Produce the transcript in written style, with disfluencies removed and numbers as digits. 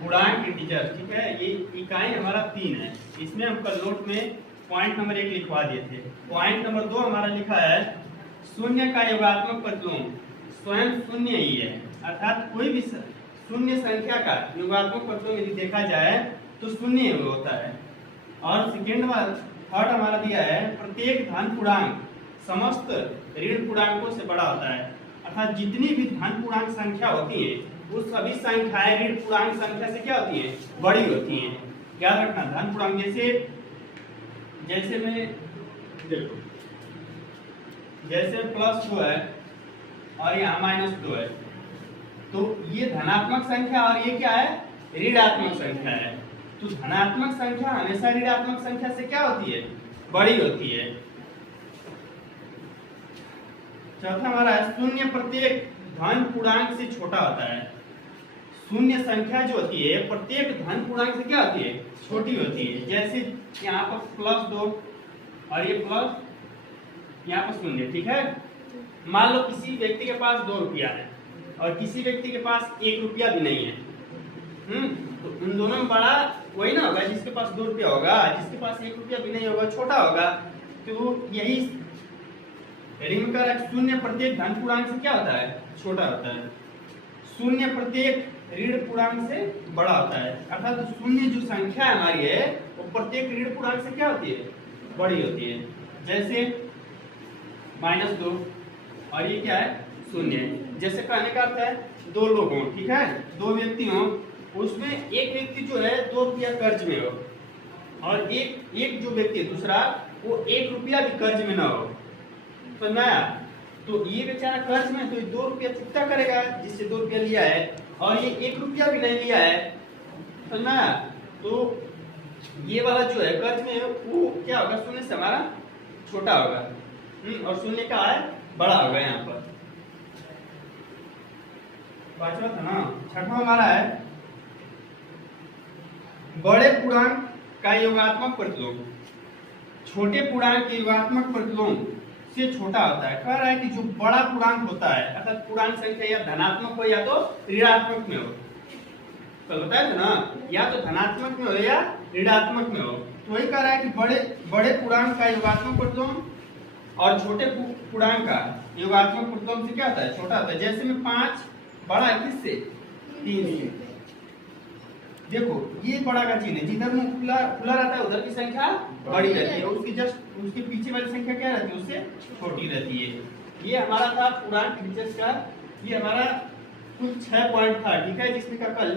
पूर्णांक इंटीजर, ठीक है। ये इकाई हमारा 3 है। इसमें हम कल नोट में पॉइंट नंबर 1 लिखवा दिए थे। पॉइंट नंबर 2 हमारा लिखा है शून्य का योगात्मक प्रतिलोम स्वयं शून्य ही है, अर्थात कोई भी शून्य संख्या का योगात्मक प्रतिलोम यदि देखा जाए तो शून्य ही होता है। और थर्ड हमारा दिया है प्रत्येक धन पूर्णांक समस्त ऋण पूर्णांकों से बड़ा होता है, अर्थात जितनी भी धन पूर्णांक संख्या होती है वो सभी संख्याएं ऋण पूर्णांक संख्या से क्या होती है, बड़ी होती हैं। याद रखना धन पूर्णांक जैसे मैं देखो जैसे +2 है और यहाँ -2 है, तो ये धनात्मक संख्या और ये क्या है, ऋणात्मक संख्या है। तो धनात्मक संख्या हमेशा ऋणात्मक संख्या से क्या होती है, बड़ी होती है। चौथा हमारा है शून्य प्रत्येक धन पूर्णांक से छोटा होता है। शून्य संख्या जो होती है प्रत्येक धन पूर्णांक से क्या होती है, छोटी होती है। जैसे यहाँ पर +2 और ये प्लस यहाँ पर शून्य, ठीक है। मान लो किसी व्यक्ति के पास 2 रुपया है और किसी व्यक्ति के पास 1 रुपया भी नहीं है, तो उन दोनों में बड़ा वही ना होगा जिसके पास 2 रुपया होगा, जिसके पास 1 रुपया भी नहीं होगा छोटा होगा। तो यही शून्य प्रत्येक धन पूर्णांक से क्या होता है, छोटा होता है। शून्य प्रत्येक ऋण पूर्णांक से बड़ा होता है, अर्थात शून्य जो संख्या हमारी है वो प्रत्येक ऋण पूर्णांक से क्या होती है, बड़ी होती है। जैसे -2 और ये क्या है, शून्य। जैसे कहने का अर्थ है 2 लोग हों, ठीक है, 2 व्यक्ति हों, उसमें एक व्यक्ति जो है 2 रुपया कर्ज में हो और एक जो व्यक्ति दूसरा वो 1 रुपया भी कर्ज में ना हो, तो नया, तो ये बेचारा कर्ज में तो 2 रुपया चुकता करेगा जिससे 2 रुपया लिया है, और ये 1 रुपया भी नहीं लिया है, तो नया, तो ये वाला जो है कर्ज में वो क्या होगा, शून्य से हमारा छोटा होगा, और शून्य का है बड़ा होगा। यहाँ पर पांचवा था ना। छठवा हमारा है बड़े पूर्णांक का योगात्मक प्रतिलोम छोटे पूर्णांक के योगात्मक प्रतिलोम से छोटा होता है। कह रहा है कि जो बड़ा पूर्णांक होता है, अर्थात पूर्णांक संख्या या धनात्मक हो या तो ऋणात्मक में हो, तो बताया था ना, या तो धनात्मक में हो या ऋणात्मक में हो, तो वही कह रहा है कि बड़े पूर्णांक का योगात्मक प्रतिलोम और छोटे पूर्णांक का योगात्मक प्रतिलोम से क्या होता है, छोटा होता है। जैसे में 5 बड़ा है किससे, 3 से। देखो ये बड़ा का चिन्ह है, जिधर मुंह खुला रहता है उधर की संख्या बड़ी रहती है, उसकी जस्ट उसके पीछे वाली संख्या क्या रहती है, उससे छोटी रहती है। ये हमारा था पूर्णांक इंटीजर्स का, ये हमारा कुल 6 पॉइंट था, ठीक है, जिसमें का कल